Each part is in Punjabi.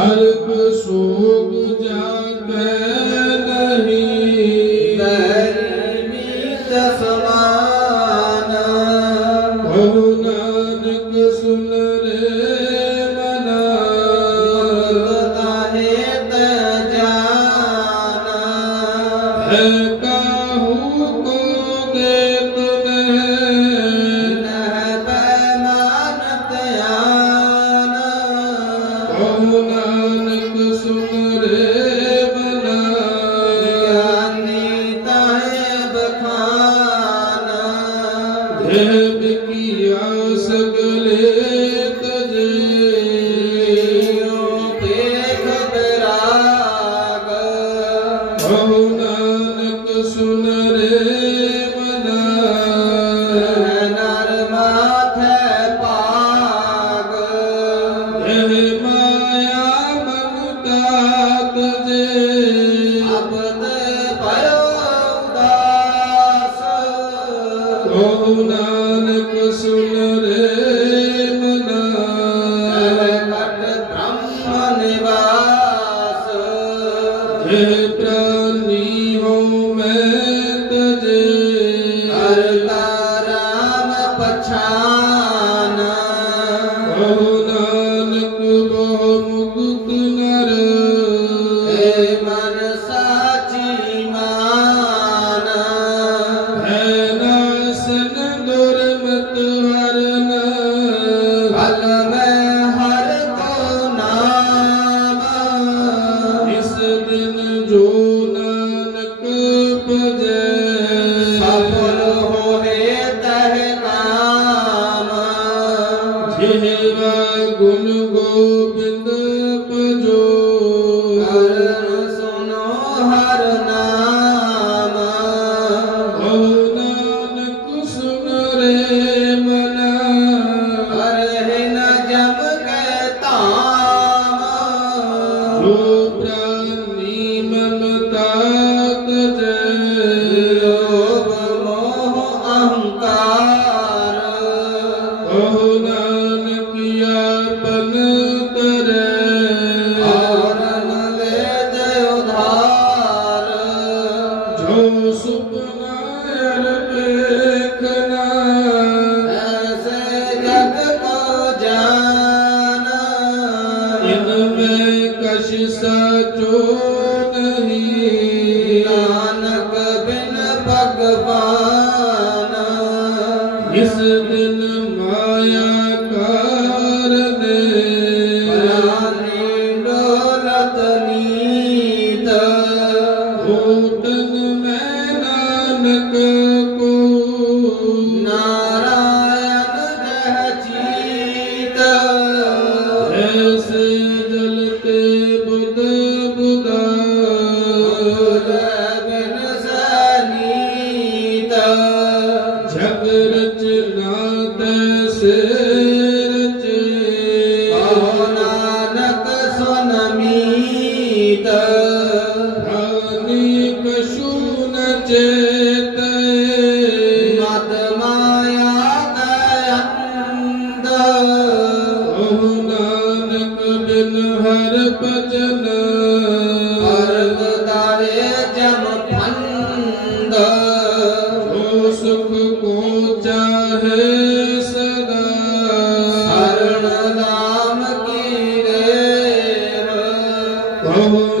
ਹਰਪ ਸੋਗ ਜਾਗੈ ਨਹੀਂ ਧਰਮੀ ਤਸਮਾਨਾ ਭਵ ਨਾਨਕ ਸੁਨ ਰਹਿਬ ਕੀਆ নানক সুন রে মনা ব্রহ্ম নিবাস হে প্রাণী হো মে তজে হর তারাম পছানা হো নানক বহু মুকুত নর হে মন ਜਿਸ ਦਿਨ ਮਾ ਚੇਤ ਮਦ ਮਾਇਆ ਦੇ ਅੰਧ। ਉਹ ਨਾਨਕ ਬਿਨ ਹਰ ਭਜਨ। ਅਰਗ ਦਾਰੇ ਜਮ ਫੰਦ ਹੋ ਸੁਖ ਕੋ ਚਾਹੇ ਸਦਾ। ਸਰਣ ਨਾਮ ਕੀ ਦੇਵ ਉਹ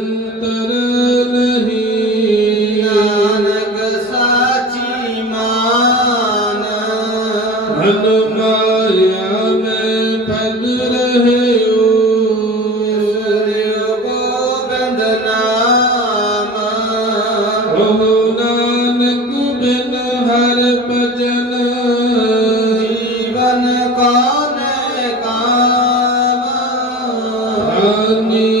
Rani